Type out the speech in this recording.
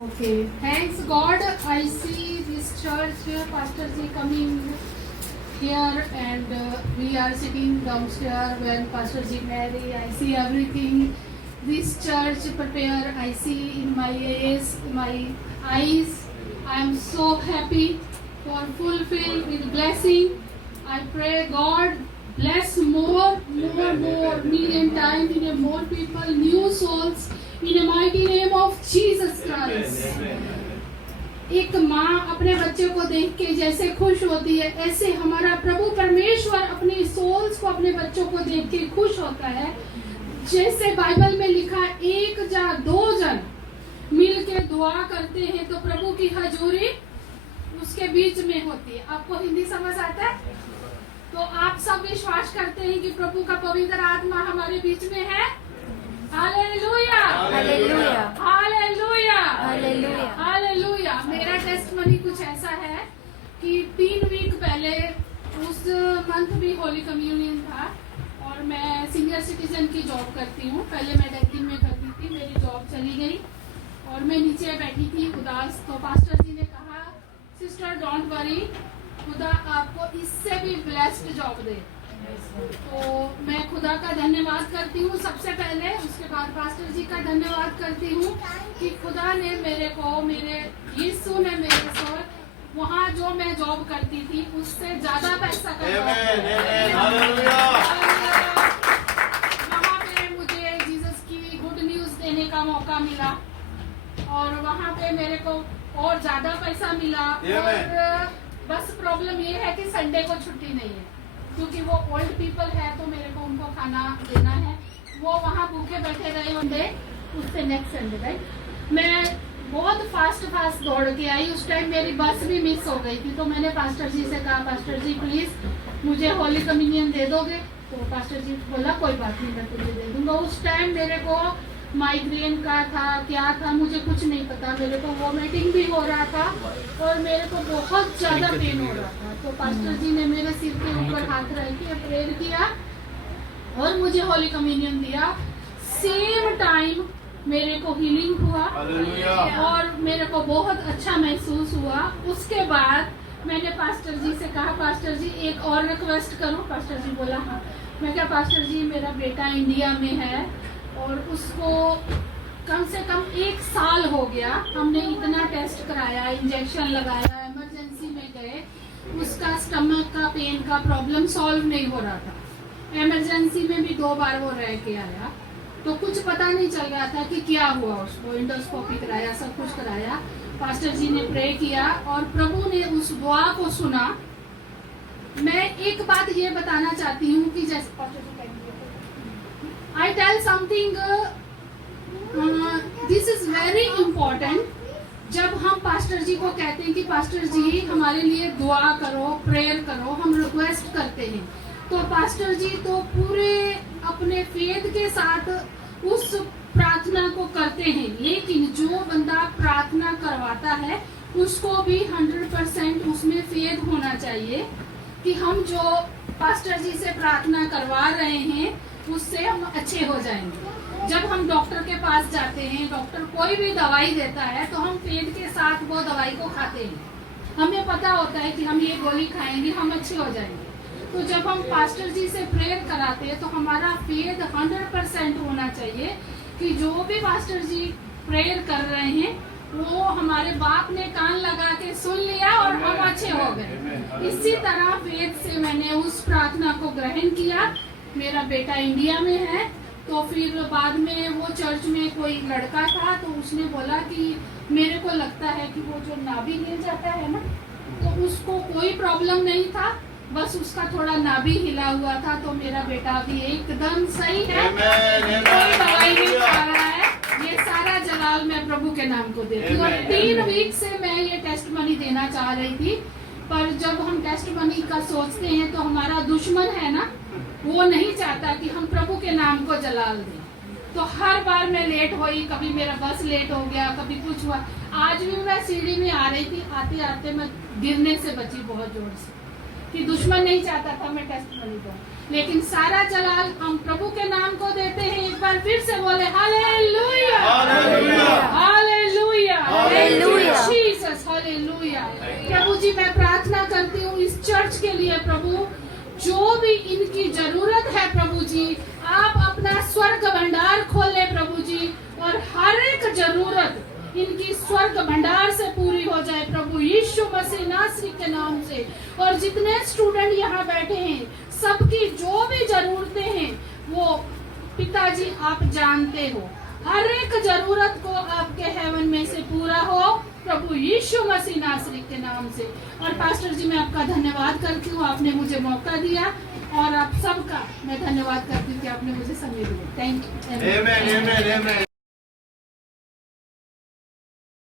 Okay, thanks God. I see this church, Pastor Ji coming here, and we are sitting downstairs when Pastor Ji marry. I see everything. This church prepare. I see in my eyes. I am so happy for fulfilled with blessing. I pray God bless more, million times, more people, new souls. In the mighty name of Jesus Christ. एक माँ अपने बच्चे को देख के जैसे खुश होती है, ऐसे हमारा प्रभु परमेश्वर अपनी सोल्स को, अपने बच्चों को देख के खुश होता है। जैसे बाइबल में लिखा, एक या दो जन मिल के दुआ करते हैं तो प्रभु की हजूरी उसके बीच में होती है। आपको हिंदी समझ आता है? तो आप सब विश्वास करते हैं कि प्रभु का पवित्र आत्मा हमारे बीच में है। Hallelujah, hallelujah, hallelujah, hallelujah, hallelujah. मेरा टेस्टमनी कुछ ऐसा है कि 3 वीक पहले, उस मंथ भी होली कम्युनियन था और मैं सीनियर सिटीजन की जॉब करती हूँ। पहले मैं डेक्टिन में करती थी, मेरी जॉब चली गई और मैं नीचे बैठी थी उदास। तो पास्टर जी ने कहा, सिस्टर डोंट वरी, खुदा आपको इससे भी ब्लेस्ड जॉब दे। तो मैं खुदा का धन्यवाद करती हूँ सबसे पहले, उसके बाद पास्टर जी का धन्यवाद करती हूँ कि खुदा ने मेरे को, मेरे यीशु ने मेरे को वहाँ जो मैं जॉब करती थी उससे ज्यादा पैसा वहाँ पे मुझे जीसस की गुड न्यूज देने का मौका मिला और वहाँ पे मेरे को और ज्यादा पैसा मिला। और बस प्रॉब्लम ये है कि संडे को छुट्टी नहीं है, क्योंकि वो ओल्ड पीपल है तो मेरे को उनको खाना देना है। वो वहाँ भूखे बैठे रहे होंगे, उससे नेक्स्ट संडे राइट। मैं बहुत फास्ट दौड़ के आई, उस टाइम मेरी बस भी मिस हो गई थी। तो मैंने पास्टर जी से कहा, पास्टर जी प्लीज मुझे होली कम्युनियन दे दोगे? तो पास्टर जी बोला कोई बात नहीं, मैं तुझे दे दूंगा। उस टाइम मेरे को माइग्रेन का था, क्या था मुझे कुछ नहीं पता। मेरे को वोमिटिंग भी हो रहा था और मेरे को बहुत ज्यादा पेन हो रहा था। तो पास्टर जी ने मेरे सिर के ऊपर हाथ रख के प्रेयर किया और मुझे होली कम्युनियन दिया। सेम टाइम मेरे को हीलिंग हुआ और मेरे को बहुत अच्छा महसूस हुआ। उसके बाद मैंने पास्टर जी से कहा, पास्टर जी एक और रिक्वेस्ट करूं? पास्टर जी बोला हाँ। मैं क्या, पास्टर जी मेरा बेटा इंडिया में है और उसको कम से कम 1 साल हो गया, हमने इतना टेस्ट कराया, इंजेक्शन लगाया, इमरजेंसी में गए, उसका स्टमक का पेन का प्रॉब्लम सॉल्व नहीं हो रहा था। इमरजेंसी में भी 2 बार वो रह के आया, तो कुछ पता नहीं चल रहा था कि क्या हुआ उसको। इंडोस्कोपी कराया, सब कुछ कराया, पास्टर जी ने प्रे किया और प्रभु ने उस दुआ को सुना। मैं एक बात ये बताना चाहती हूँ कि जैसे pastor ji I tell something, this is very important। जब हम पास्टर जी को कहते हैं कि पास्टर जी हमारे लिए दुआ करो, प्रेयर करो, हम रिक्वेस्ट करते हैं, तो पास्टर जी तो पूरे अपने फेथ के साथ उस प्रार्थना को करते हैं। लेकिन जो बंदा प्रार्थना करवाता है उसको भी 100% उसमें फेथ होना चाहिए कि हम जो पास्टर जी से प्रार्थना करवा रहे हैं उससे हम अच्छे हो जाएंगे। जब हम डॉक्टर के पास जाते हैं, डॉक्टर कोई भी दवाई देता है तो हम फेथ के साथ वो दवाई को खाते हैं। हमें पता होता है कि हम ये गोली खाएंगे, हम अच्छे हो जाएंगे। तो जब हम पास्टर जी से प्रेयर कराते हैं तो हमारा फेथ 100% होना चाहिए कि जो भी पास्टर जी प्रेयर कर रहे हैं वो हमारे बाप ने कान लगा के सुन लिया और हम अच्छे हो गए। इसी तरह फेथ से मैंने उस प्रार्थना को ग्रहण किया। मेरा बेटा इंडिया में है, तो फिर बाद में वो चर्च में कोई लड़का था तो उसने बोला कि मेरे को लगता है कि वो जो नाभि हिल जाता है ना, तो उसको कोई प्रॉब्लम नहीं था, बस उसका थोड़ा नाभि हिला हुआ था। तो मेरा बेटा अभी एकदम सही है, कोई दवाई नहीं खा रहा है। ये सारा जलाल मैं प्रभु के नाम को देती हूँ। और 3 वीक से मैं ये टेस्ट मनी देना चाह रही थी, पर जब हम टेस्ट मनी का सोचते हैं तो हमारा दुश्मन है ना, वो नहीं चाहता कि हम प्रभु के नाम को जलाल दें। तो हर बार मैं लेट हुई, कभी मेरा बस लेट हो गया, कभी कुछ हुआ। आज भी मैं सीढ़ी में आ रही थी, आते आते मैं गिरने से बची बहुत जोर से, कि दुश्मन नहीं चाहता था मैं टेस्ट मनी दूं। लेकिन सारा जलाल हम प्रभु के नाम को देते हैं। एक बार फिर से बोले हालेलुया, हालेलुया, हालेलुया। भी इनकी जरूरत है प्रभु जी, आप अपना स्वर्ग भंडार खोले प्रभु जी, और हर एक जरूरत इनकी स्वर्ग भंडार से पूरी हो जाए प्रभु यीशु मसीह नासरी के नाम से। और जितने स्टूडेंट यहाँ बैठे हैं, सबकी जो भी जरूरतें हैं वो पिताजी आप जानते हो, हर एक जरूरत को आपके हेवन में से पूरा हो प्रभु यीशु मसीह नासरी के नाम से। और पास्टर जी मैं आपका धन्यवाद करती हूँ, आपने मुझे मौका दिया, और आप सबका मैं धन्यवाद करती हूँ कि आपने मुझे समय दिया। Thank you.